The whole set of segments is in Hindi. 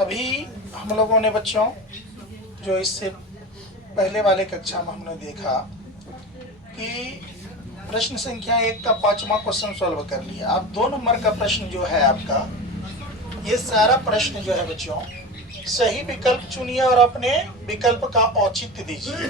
अभी हम लोगों ने बच्चों जो इससे पहले वाले कक्षा में हमने देखा कि प्रश्न संख्या 1 का 5वां क्वेश्चन सॉल्व कर लिया। अब 2 नंबर का प्रश्न जो है आपका, ये सारा प्रश्न जो है बच्चों, सही विकल्प चुनिए और अपने विकल्प का औचित्य दीजिए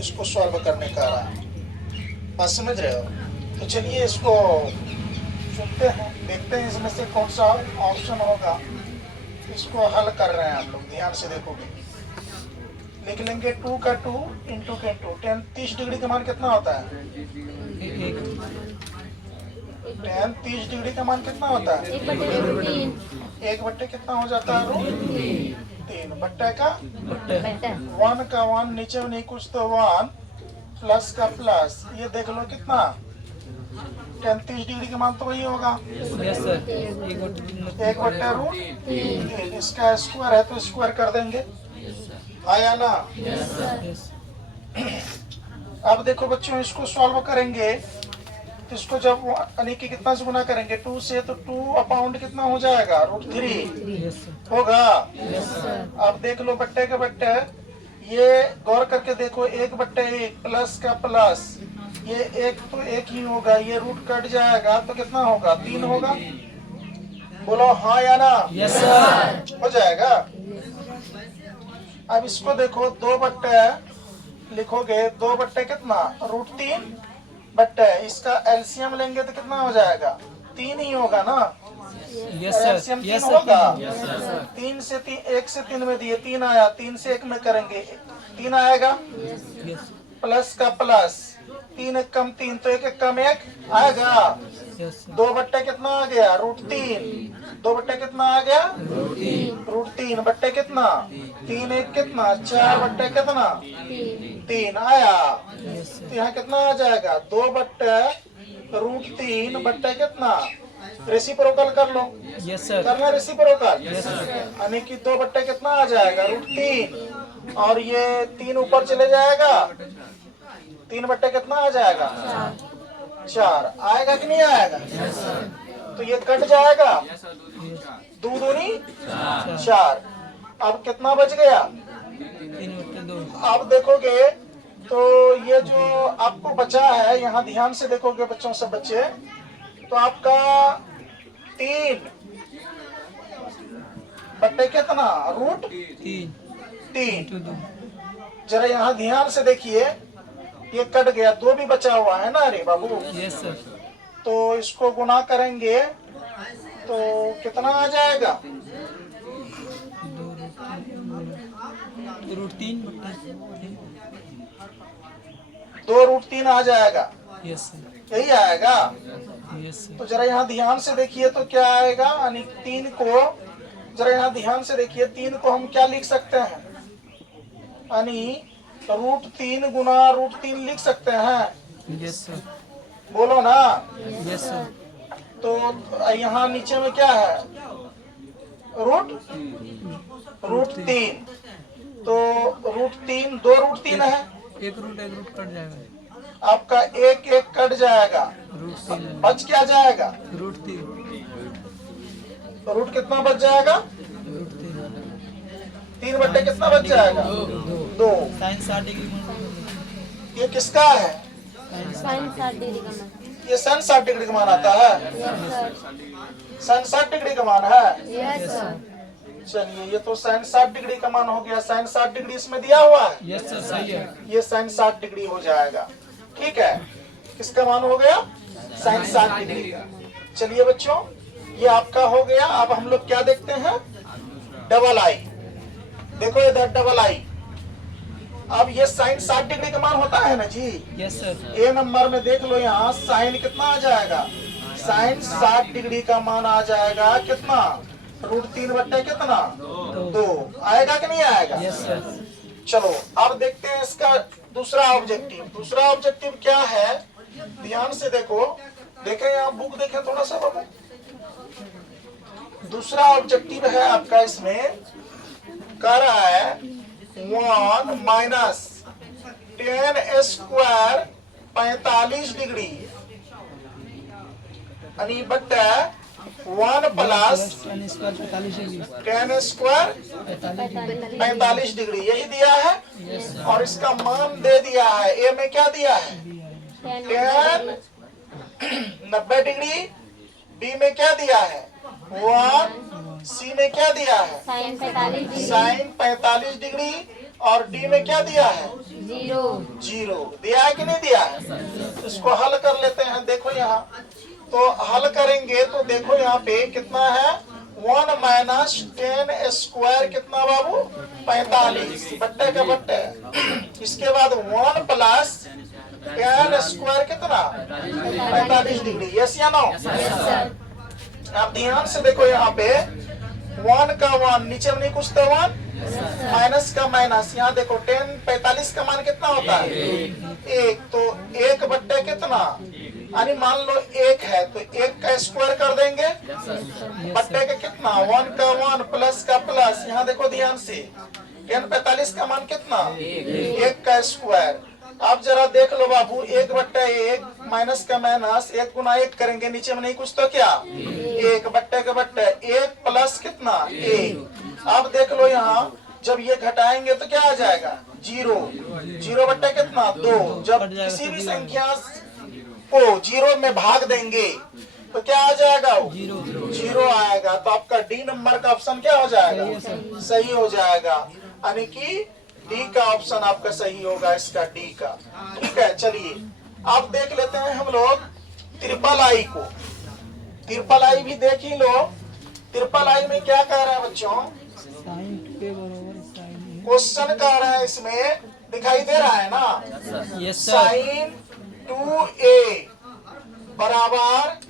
इसको सॉल्व करने का रहा। बात समझ रहे हो? तो चलिए इसको सुनते हैं, देखते हैं इसमें से कौन सा ऑप्शन होगा। इसको हल कर रहे हैं आप लोग, ध्यान से देखोगे। लिख लेंगे 2 का 2 इंटू के 2। 30 डिग्री का मान कितना होता है? 30 डिग्री का मान कितना होता है? 1 बट्टे कितना हो जाता है? 3 बट्टे का 1 का 1 नीचे में नहीं कुछ तो 1 प्लस का प्लस, ये देख लो कितना 30 डिग्री का मान तो वही होगा। Yes sir. 1 बट्टे √3। इसका स्क्वायर है तो स्क्वायर कर देंगे, आया ना? यस। अब देखो बच्चों, इसको सॉल्व करेंगे तो इसको जब यानी कि कितना से गुना करेंगे 2 से, तो 2 अपाउंड कितना हो जाएगा? √3 यस सर। होगा। Yes sir. अब देख लो बट्टे के बट्टे, ये गौर करके देखो, 1 बट्टे 1 प्लस का प्लस, ये 1 तो 1 ही होगा, ये रूट कट जाएगा तो कितना होगा? 3 होगा। बोलो हाँ या ना? Yes sir. हो जाएगा। अब इसको देखो, 2 बट्टे लिखोगे, 2 बट्टे कितना? √3 बट्टे, इसका एलसीएम लेंगे तो कितना हो जाएगा? 3 ही होगा ना? Yes sir. एलसीएम 3 यस होगा। सर। 3 से 3, 1 से 3 में दिए 3 आया, 3 से 1 में करेंगे 3 आएगा, यस। प्लस का प्लस, 3 1 कम 3 तो 1 1 कम 1 आएगा। Yes sir. 2 बट्टे कितना आ गया? √3। 2 बट्टे कितना आ गया? √3 बट्टे कितना? 3 1 कितना? 4 बट्टे कितना? 3 आया। यस तो यहाँ कितना आ जाएगा? 2 बट्टे √3 बट्टे कितना? रेसिप्रोकल कर लो। Yes sir. करना रेसिप्रोकल, यस सर। यानी कि 2 बट्टे कितना आ जाएगा? √3, और ये 3 ऊपर चले जाएगा, 3 बट्टे कितना आ जाएगा? 4 आएगा कि नहीं आएगा? तो ये कट जाएगा, 2 दूनी 4। अब कितना बच गया? 3/2। अब देखोगे तो ये जो आपको बचा है, यहाँ ध्यान से देखोगे बच्चों, सब बच्चे, तो आपका 3 बट्टे कितना? √3। 3/2। जरा यहाँ ध्यान से देखिए, ये कट गया, 2 भी बचा हुआ है ना? अरे बाबू, यस सर। तो इसको गुना करेंगे तो कितना आ जाएगा? 2 √3 आ जाएगा। Yes sir. यही आएगा। यस तो सर। जरा यहाँ ध्यान से देखिए तो क्या आएगा, यानी 3 को, जरा यहाँ ध्यान से देखिए, 3 को हम क्या लिख सकते हैं? यानी √3 गुना √3 लिख सकते हैं। Yes sir. बोलो ना? Yes sir. तो यहाँ नीचे में क्या है? √3। तो √3, 2 √3 है, एक रूट कट जाएगा। आपका 1 1 कट जाएगा, √3 बच क्या जाएगा? √3। रूट कितना बच जाएगा? √3। 3 बट्टे कितना बच जाएगा? 2। Sine 60 degree. ये किसका है? साइन 60 डिग्री का मान। ये sin 60 डिग्री का मान आता है। sin 60 डिग्री का मान है। Yes sir. चलिए, ये तो sin 60 डिग्री का मान हो गया। sin 60 डिग्री इसमें दिया हुआ है, यस सर। सही है। ये sin 60 डिग्री हो जाएगा। ठीक है, किसका मान हो गया? sin 60 डिग्री का। चलिए बच्चों, ये आपका हो गया। अब हम लोग क्या देखते हैं? डबल आई। देखो इधर डबल आई। अब ये sin 60 डिग्री का मान होता है ना जी? Yes sir. ए नंबर में देख लो, यहाँ साइन कितना आ जाएगा? sin 60 डिग्री का मान आ जाएगा कितना? √3 बट्टे कितना? 2 आएगा कि नहीं आएगा? Yes sir. चलो अब देखते हैं इसका दूसरा ऑब्जेक्टिव। दूसरा ऑब्जेक्टिव क्या है? ध्यान से देखो, देखें यहाँ बुक देखें थोड़ा सा बाबू। दूसरा ऑब्जेक्टिव है आपका, इसमें कह रहा है 1 माइनस 10 स्क्वायर 45 डिग्री, यानी बट्टा 1 plus ten square 45 degree 10 square 45 45 degree, यही दिया है। और इसका मान दे दिया है, ए में क्या दिया है 10 90 डिग्री, बी में क्या दिया है 1, सी में क्या दिया है साइन 45 डिग्री साइन 45 डिग्री, और डी में क्या दिया है 0 दिया है कि नहीं दिया है। इसको हल कर लेते हैं। देखो यहाँ तो हल करेंगे तो देखो यहाँ पे कितना है 1 माइनस 10 स्क्वायर कितना बाबू 45 बट्टे का बट्टे। इसके बाद 1 प्लस 10 स्क्वायर कितना 45 डिग्री, यस या नो। आप ध्यान से देखो यहाँ पे 1 का 1 नीचे में नहीं कुछ तो 1 माइनस का माइनस, यहाँ देखो 10 45 का मान कितना होता है 1, तो 1 बट्टे कितना, यानी मान लो 1 है तो 1 का स्क्वायर कर देंगे बट्टे का कितना 1 का 1 प्लस का प्लस, यहाँ देखो ध्यान से 10 45 का मान कितना 1 का स्क्वायर। आप जरा देख लो बाबू 1 बट्टे 1 माइनस का माइनस 1 गुना 1 करेंगे, नीचे में नहीं कुछ तो क्या 1 बट्टे का बट्टे 1 प्लस कितना 1। अब देख लो यहाँ जब ये घटाएंगे तो क्या आ जाएगा 0, 0 बट्टे कितना 2। जब किसी भी संख्या को 0 में भाग देंगे तो क्या आ जाएगा 0 आएगा, तो आपका डी नंबर का ऑप्शन क्या हो जाएगा सही हो जाएगा, यानी कि डी का ऑप्शन आपका सही होगा, इसका डी का। ठीक है, चलिए अब देख लेते हैं हम लोग ट्रिपल आई को। ट्रिपल आई भी देख ही लो। ट्रिपल आई में क्या कह रहा है बच्चों, साइन 2 के बराबर साइन क्वेश्चन कह रहा है, इसमें दिखाई दे रहा है ना यस सर साइन 2a बराबर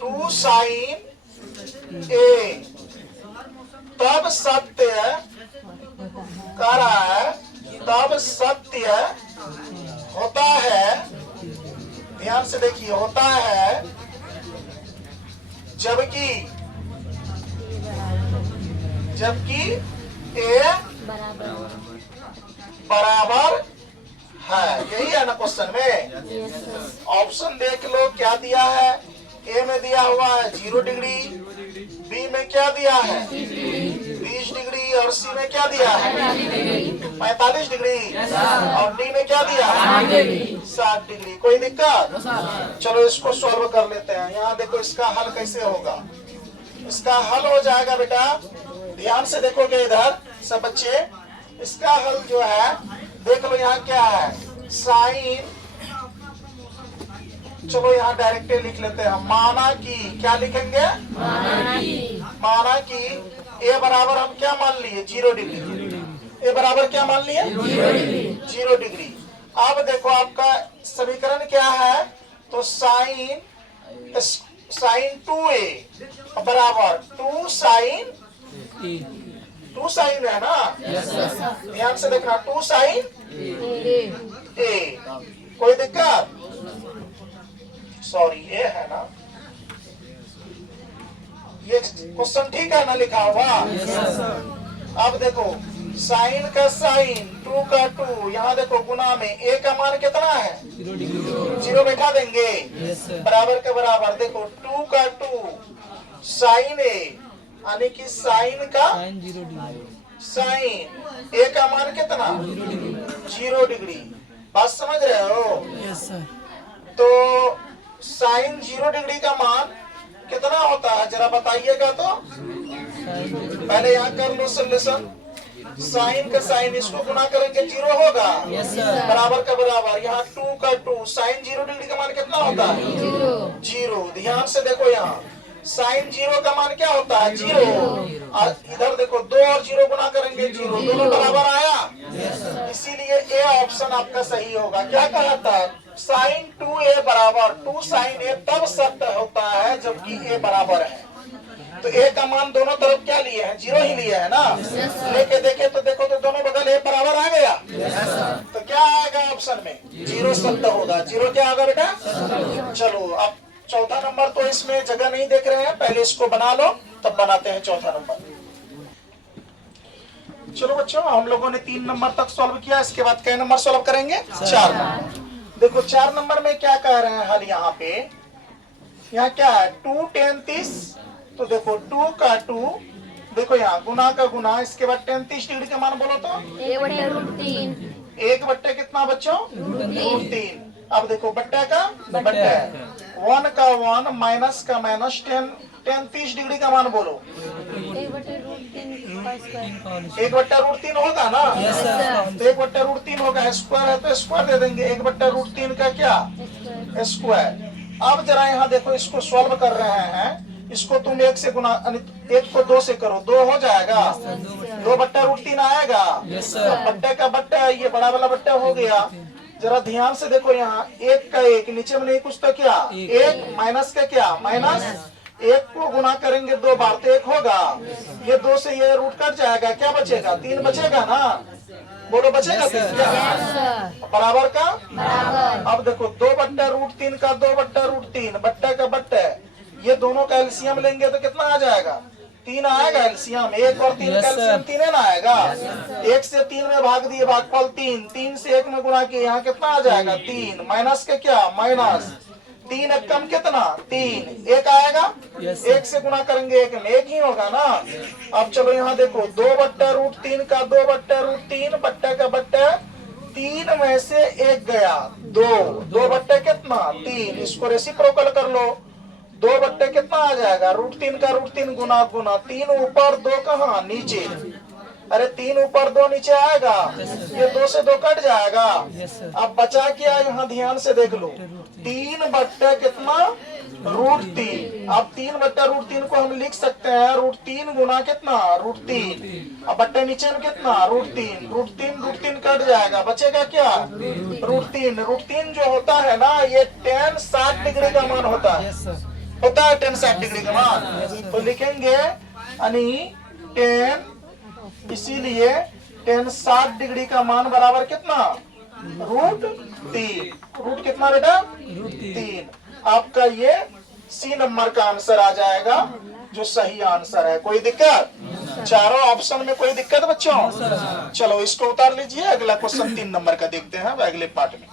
2 साइन a, तब सत्य कह रहा है, तब सत्य होता है, ध्यान से देखिए होता है जबकि a बराबर है, यही है ना क्वेश्चन में। ऑप्शन देख लो क्या दिया है, ए में दिया हुआ है 0 डिग्री, बी में क्या दिया है 20 डिग्री, और सी में क्या दिया है 45 डिग्री, और डी में क्या दिया है 60 डिग्री। कोई दिक्कत, चलो इसको सॉल्व कर लेते हैं। यहाँ देखो इसका हल कैसे होगा, इसका हल हो जाएगा बेटा, ध्यान से देखोगे इधर सब बच्चे, इसका हल जो है देख लो यहाँ क्या है साइन, चलो यहाँ डायरेक्ट लिख लेते हैं, माना कि क्या लिखेंगे माना कि ए बराबर हम क्या मान लिए 0 डिग्री, ए बराबर क्या मान लिए 0 डिग्री। अब देखो आपका समीकरण क्या है, तो साइन 2a बराबर 2 साइन है ना, ध्यान से देखना 2 साइन a। कोई दिक्कत, सॉरी ये है ना, ये क्वेश्चन ठीक है ना लिखा हुआ। अब देखो साइन का साइन 2 का 2, यहाँ देखो गुना में a का मान कितना है 0 बैठा देंगे बराबर के बराबर, देखो 2 का 2 साइन a, यानी कि साइन का साइन 0 डिग्री साइन a का मान कितना 0 डिग्री। बात समझ रहे हो। Yes sir. तो साइन 0 डिग्री का मान कितना होता है जरा बताइएगा तो, पहले यहाँ कर लो सोल्यूशन। साइन का साइन इसको गुना करेंगे 0 होगा यस सर। बराबर का बराबर, यहाँ 2 का 2 साइन 0 डिग्री का मान कितना होता है 0। ध्यान से देखो यहाँ साइन 0 का मान क्या होता है 0, और इधर देखो 2 और 0 गुना करेंगे 0, दोनों बराबर आया, इसीलिए ए ऑप्शन आपका सही होगा। क्या कहा था, साइन 2a बराबर 2 साइन a तब सत्य होता है जबकि a बराबर है। तो a का मान दोनों तरफ क्या लिए हैं 0 ही लिए है ना, लेके देखे तो देखो तो दोनों बगल a बराबर आ गया, तो क्या आएगा ऑप्शन में 0 सत्य होगा। 0 क्या होगा बेटा। चलो अब चौथा नंबर तो इसमें जगह नहीं देख रहे हैं, पहले इसको बना लो तब बनाते हैं चौथा नंबर। चलो बच्चों हम लोगों ने 3 नंबर तक सॉल्व किया, इसके बाद कई नंबर सॉल्व करेंगे 4 नंबर। देखो 4 नंबर में क्या कह रहे हैं हल यहाँ पे, यहाँ क्या है 2 10 30, तो देखो 2 का 2, देखो यहाँ गुना का गुना, इसके बाद 10 30 डिग्री का मान बोलो तो 1/√3 एक बट्टे कितना बच्चों √3। अब देखो बट्टे का बट्टे, 1 का 1 माइनस का माइनस, 10 30 डिग्री का मान बोलो 1/√3 का स्क्वायर 1/√3 होगा ना, यस सर। तो 1/√3 होगा, स्क्वायर है तो स्क्वायर दे देंगे, 1/√3 का क्या स्क्वायर। अब जरा यहाँ देखो, इसको सॉल्व कर रहे हैं, इसको तुम 1 से गुना, 1 को 2 से करो, 2 हो जाएगा, 2/√3 आएगा, यस सर। बट्टे का बट्टा, ये बड़ा वाला बट्टा हो गया। जरा ध्यान से देखो, यहाँ 1 का 1 नीचे में नहीं कुछ तो क्या 1 माइनस का क्या माइनस, 1 को गुना करेंगे 2 बार तो 1 होगा, ये 2 से ये रूट कट जाएगा, क्या बचेगा 3 बचेगा ना, बोलो बचेगा 3 क्या बराबर का बराबर। अब देखो 2/√3 का 2/√3 बट्टे का बट्टे, ये दोनों का एलसीएम लेंगे तो कितना आ जाएगा 3 आएगा एलसीएम, 1 और 3 का एलसीएम 3 ना आएगा, 1 से 3 में भाग दिए, भागफल 3, 3 से 1 में गुना किए, यहाँ कितना आ जाएगा 3, माइनस के क्या माइनस, 3 एक कम कितना 3, 1 आएगा, 1 से गुना करेंगे 1 में 1 ही होगा ना। अब चलो यहाँ देखो 2/√3 का 2/√3 बट्टे का बट्टे, 3 में से 1 गया 2 बट्टे कितना 3, इसको रेसिप्रोकल कर लो, 2 बट्टे कितना आ जाएगा √3 का √3 गुना गुना, 3 ऊपर 2 कहाँ नीचे, अरे 3 ऊपर 2 नीचे आएगा, ये 2 से 2 कट जाएगा। अब बचा क्या, यहाँ ध्यान से देख लो, 3 बट्टे कितना √3, अब 3/√3 को हम लिख सकते हैं √3 गुना कितना √3, अब बट्टे नीचे में कितना √3 कट जाएगा, बचेगा क्या √3 जो होता है ना, ये tan 60 डिग्री का मान होता है, होता है tan 60 डिग्री का मान, तो लिखेंगे यानी tan, इसीलिए tan 60 डिग्री का मान बराबर कितना √3, रूट कितना बेटा √3। आपका ये सी नंबर का आंसर आ जाएगा, जो सही आंसर है। कोई दिक्कत, चारों ऑप्शन में कोई दिक्कत बच्चों, चलो इसको उतार लीजिए, अगला क्वेश्चन 3 नंबर का देखते हैं अगले पार्ट में।